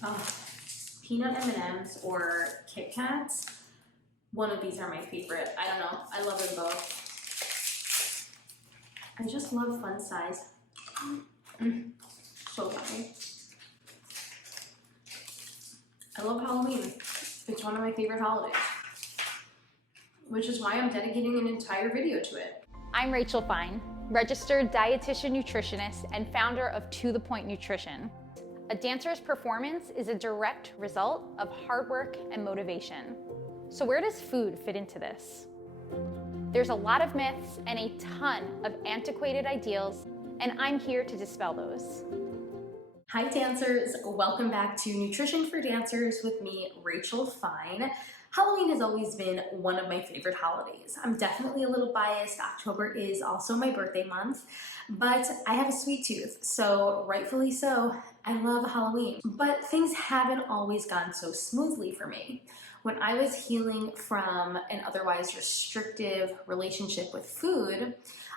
Oh, peanut M&Ms or Kit Kats. One of these are my favorite. I don't know. I love them both. I just love fun size. So yummy. I love Halloween. It's one of my favorite holidays, which is why I'm dedicating an entire video to it. I'm Rachel Fine, registered dietitian nutritionist and founder of To The Point Nutrition. A dancer's performance is a direct result of hard work and motivation. So where does food fit into this? There's a lot of myths and a ton of antiquated ideals, and I'm here to dispel those. Hi dancers, welcome back to Nutrition for Dancers with me, Rachel Fine. Halloween has always been one of my favorite holidays. I'm definitely a little biased. October is also my birthday month, but I have a sweet tooth, so rightfully so, I love Halloween. But things haven't always gone so smoothly for me. When I was healing from an otherwise restrictive relationship with food,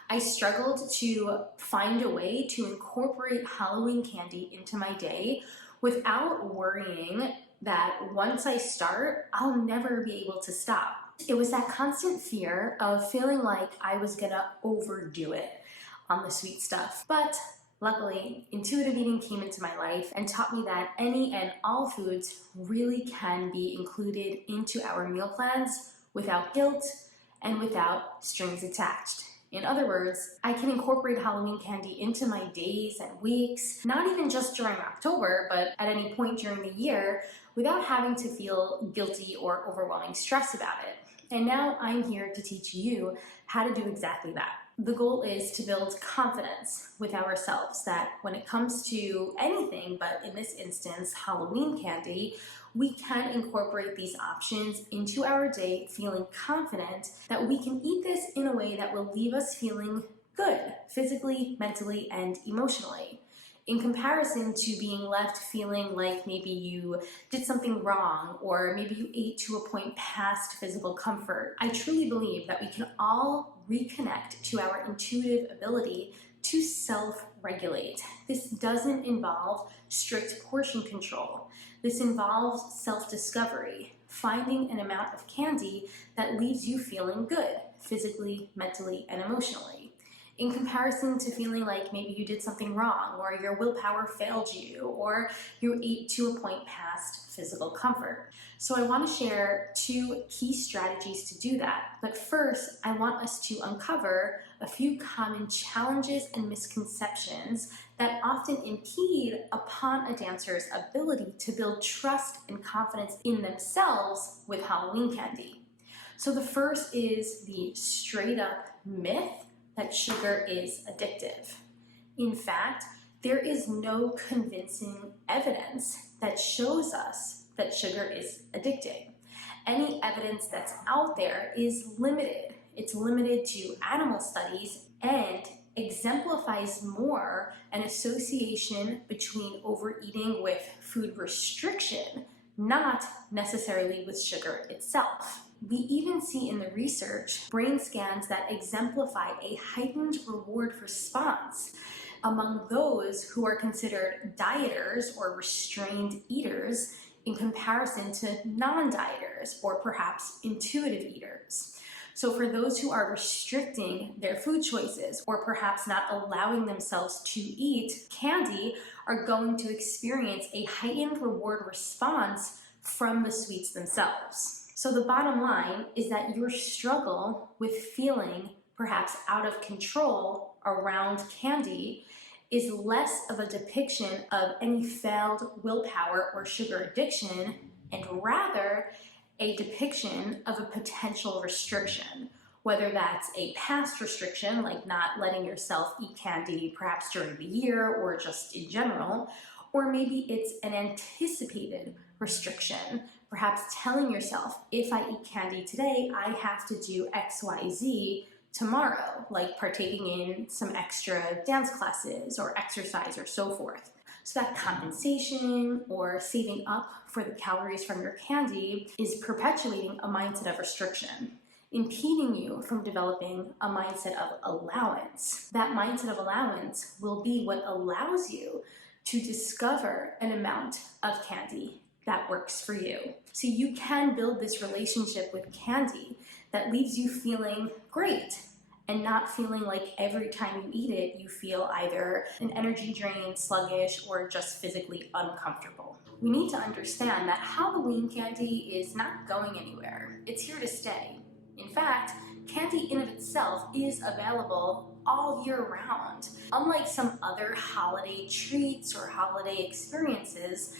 I struggled to find a way to incorporate Halloween candy into my day without worrying that once I start, I'll never be able to stop. It was that constant fear of feeling like I was gonna overdo it on the sweet stuff. But luckily, intuitive eating came into my life and taught me that any and all foods really can be included into our meal plans without guilt and without strings attached. In other words, I can incorporate Halloween candy into my days and weeks, not even just during October, but at any point during the year, without having to feel guilty or overwhelming stress about it. And now I'm here to teach you how to do exactly that. The goal is to build confidence with ourselves that when it comes to anything, but in this instance, Halloween candy, we can incorporate these options into our day feeling confident that we can eat this in a way that will leave us feeling good, physically, mentally, and emotionally. In comparison to being left feeling like maybe you did something wrong or maybe you ate to a point past physical comfort, I truly believe that we can all reconnect to our intuitive ability to self-regulate. This doesn't involve strict portion control. This involves self-discovery, finding an amount of candy that leaves you feeling good, physically, mentally, and emotionally. In comparison to feeling like maybe you did something wrong, or your willpower failed you, or you ate to a point past physical comfort. So I want to share 2 key strategies to do that. But first, I want us to uncover a few common challenges and misconceptions that often impede upon a dancer's ability to build trust and confidence in themselves with Halloween candy. So the first is the straight up myth that sugar is addictive. In fact, there is no convincing evidence that shows us that sugar is addicting. Any evidence that's out there is limited. It's limited to animal studies and exemplifies more an association between overeating with food restriction, not necessarily with sugar itself. We even see in the research brain scans that exemplify a heightened reward response among those who are considered dieters or restrained eaters in comparison to non-dieters or perhaps intuitive eaters. So for those who are restricting their food choices or perhaps not allowing themselves to eat candy are going to experience a heightened reward response from the sweets themselves. So the bottom line is that your struggle with feeling perhaps out of control around candy is less of a depiction of any failed willpower or sugar addiction and rather a depiction of a potential restriction, whether that's a past restriction like not letting yourself eat candy perhaps during the year or just in general, or maybe it's an anticipated restriction, perhaps telling yourself, if I eat candy today, I have to do X, Y, Z tomorrow, like partaking in some extra dance classes or exercise or so forth. So that compensation or saving up for the calories from your candy is perpetuating a mindset of restriction, impeding you from developing a mindset of allowance. That mindset of allowance will be what allows you to discover an amount of candy that works for you. So you can build this relationship with candy that leaves you feeling great and not feeling like every time you eat it, you feel either an energy drain, sluggish, or just physically uncomfortable. We need to understand that Halloween candy is not going anywhere. It's here to stay. In fact, candy in of itself is available all year round. Unlike some other holiday treats or holiday experiences,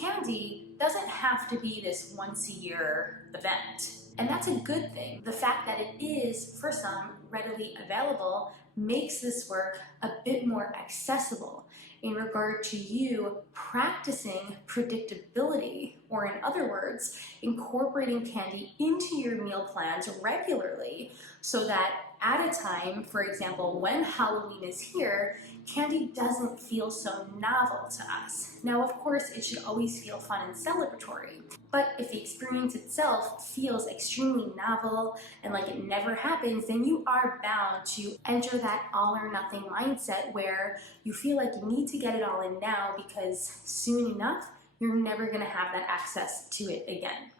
candy doesn't have to be this once-a-year event. And that's a good thing. The fact that it is, for some, readily available makes this work a bit more accessible in regard to you practicing predictability, or in other words, incorporating candy into your meal plans regularly so that at a time, for example, when Halloween is here, candy doesn't feel so novel to us. Now, of course, it should always feel fun and celebratory, but if the experience itself feels extremely novel and like it never happens, then you are bound to enter that all or nothing mindset where you feel like you need to get it all in now because soon enough, you're never going to have that access to it again.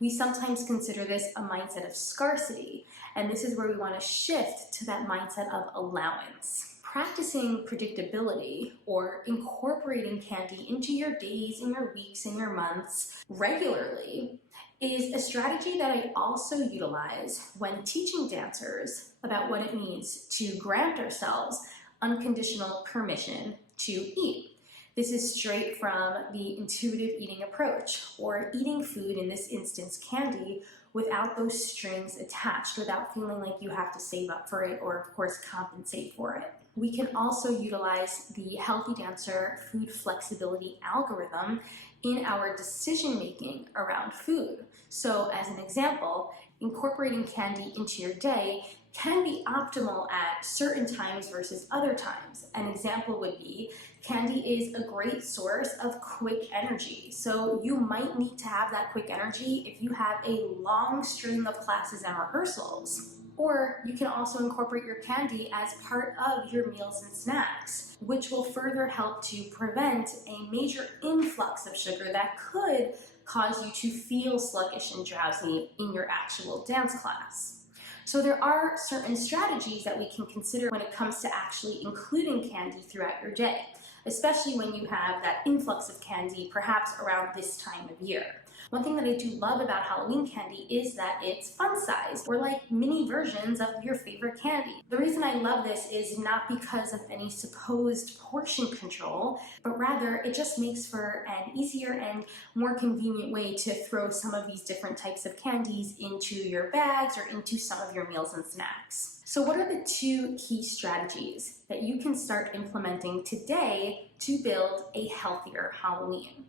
We sometimes consider this a mindset of scarcity, and this is where we want to shift to that mindset of allowance. Practicing predictability, or incorporating candy into your days and your weeks and your months regularly, is a strategy that I also utilize when teaching dancers about what it means to grant ourselves unconditional permission to eat. This is straight from the intuitive eating approach, or eating food, in this instance candy, without those strings attached, without feeling like you have to save up for it or, of course, compensate for it. We can also utilize the Healthy Dancer food flexibility algorithm in our decision making around food. So, as an example, incorporating candy into your day can be optimal at certain times versus other times. An example would be candy is a great source of quick energy. So you might need to have that quick energy if you have a long string of classes and rehearsals. Or you can also incorporate your candy as part of your meals and snacks, which will further help to prevent a major influx of sugar that could cause you to feel sluggish and drowsy in your actual dance class. So there are certain strategies that we can consider when it comes to actually including candy throughout your day, especially when you have that influx of candy perhaps around this time of year. One thing that I do love about Halloween candy is that it's fun-sized, or like mini versions of your favorite candy. The reason I love this is not because of any supposed portion control, but rather it just makes for an easier and more convenient way to throw some of these different types of candies into your bags or into some of your meals and snacks. So what are the two key strategies that you can start implementing today to build a healthier Halloween?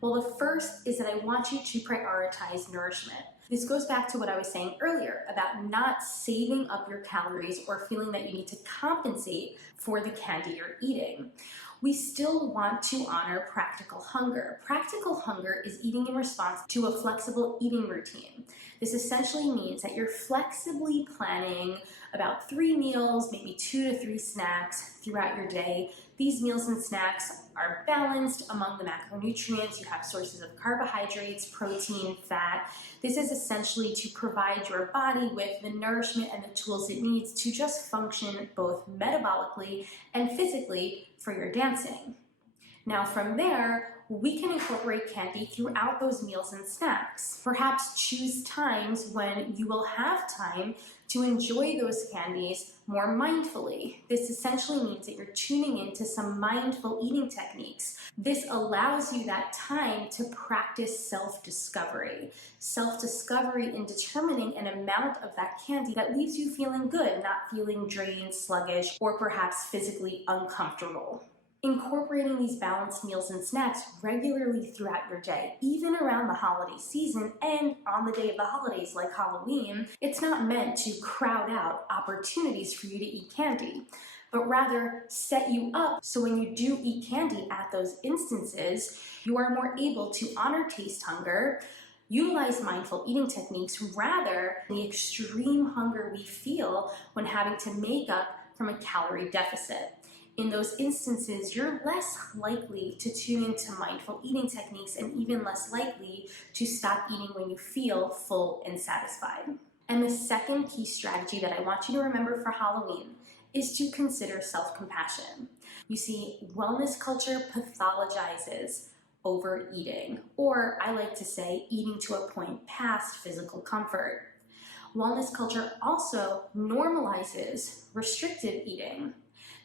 Well, the first is that I want you to prioritize nourishment. This goes back to what I was saying earlier about not saving up your calories or feeling that you need to compensate for the candy you're eating. We still want to honor practical hunger. Practical hunger is eating in response to a flexible eating routine. This essentially means that you're flexibly planning about 3 meals, maybe 2 to 3 snacks throughout your day. These meals and snacks are balanced among the macronutrients. You have sources of carbohydrates, protein, fat. This is essentially to provide your body with the nourishment and the tools it needs to just function both metabolically and physically for your dancing. Now from there, we can incorporate candy throughout those meals and snacks. Perhaps choose times when you will have time to enjoy those candies more mindfully. This essentially means that you're tuning into some mindful eating techniques. This allows you that time to practice self-discovery. Self-discovery in determining an amount of that candy that leaves you feeling good, not feeling drained, sluggish, or perhaps physically uncomfortable. Incorporating these balanced meals and snacks regularly throughout your day, even around the holiday season and on the day of the holidays like Halloween, it's not meant to crowd out opportunities for you to eat candy, but rather set you up so when you do eat candy at those instances, you are more able to honor taste hunger, utilize mindful eating techniques rather than the extreme hunger we feel when having to make up from a calorie deficit. In those instances, you're less likely to tune into mindful eating techniques and even less likely to stop eating when you feel full and satisfied. And the second key strategy that I want you to remember for Halloween is to consider self-compassion. You see, wellness culture pathologizes overeating, or I like to say eating to a point past physical comfort. Wellness culture also normalizes restrictive eating,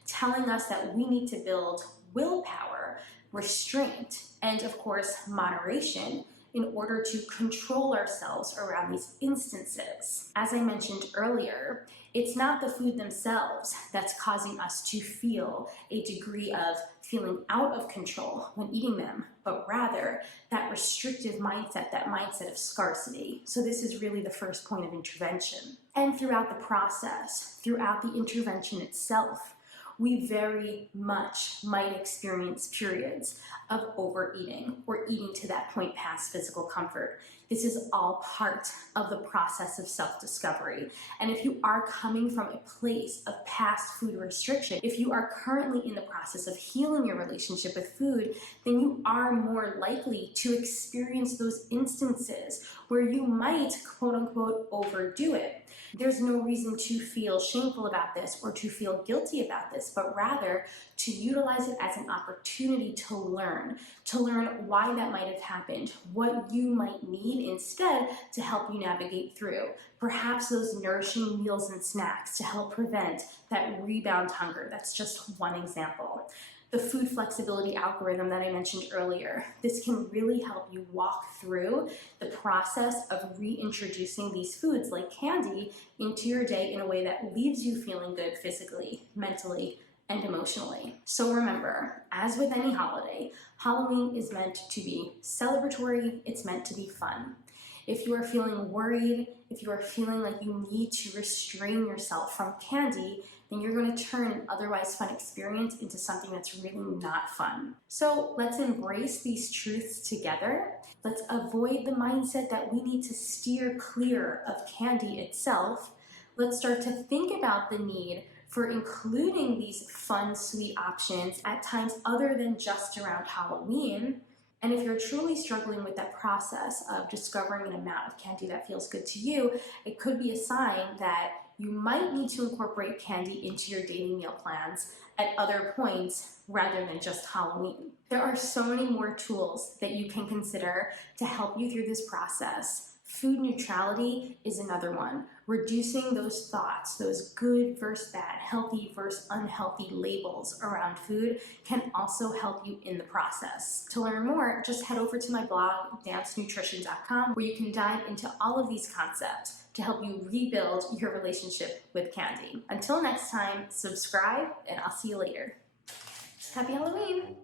telling us that we need to build willpower, restraint, and of course, moderation in order to control ourselves around these instances. As I mentioned earlier, it's not the food themselves that's causing us to feel a degree of feeling out of control when eating them, but rather that restrictive mindset, that mindset of scarcity. So this is really the first point of intervention. And throughout the process, throughout the intervention itself, we very much might experience periods of overeating or eating to that point past physical comfort. This is all part of the process of self-discovery. And if you are coming from a place of past food restriction, if you are currently in the process of healing your relationship with food, then you are more likely to experience those instances where you might, quote unquote, overdo it. There's no reason to feel shameful about this or to feel guilty about this, but rather to utilize it as an opportunity to learn why that might have happened, what you might need instead to help you navigate through. Perhaps those nourishing meals and snacks to help prevent that rebound hunger. That's just one example. The food flexibility algorithm that I mentioned earlier, this can really help you walk through the process of reintroducing these foods like candy into your day in a way that leaves you feeling good physically, mentally, and emotionally. So remember, as with any holiday, Halloween is meant to be celebratory, it's meant to be fun. If you are feeling worried, if you are feeling like you need to restrain yourself from candy, then you're going to turn an otherwise fun experience into something that's really not fun. So let's embrace these truths together. Let's avoid the mindset that we need to steer clear of candy itself. Let's start to think about the need for including these fun, sweet options at times other than just around Halloween. And if you're truly struggling with that process of discovering an amount of candy that feels good to you, it could be a sign that you might need to incorporate candy into your daily meal plans at other points rather than just Halloween. There are so many more tools that you can consider to help you through this process. Food neutrality is another one. Reducing those thoughts, those good versus bad, healthy versus unhealthy labels around food can also help you in the process. To learn more, just head over to my blog, dancenutrition.com, where you can dive into all of these concepts to help you rebuild your relationship with candy. Until next time, subscribe, and I'll see you later. Happy Halloween!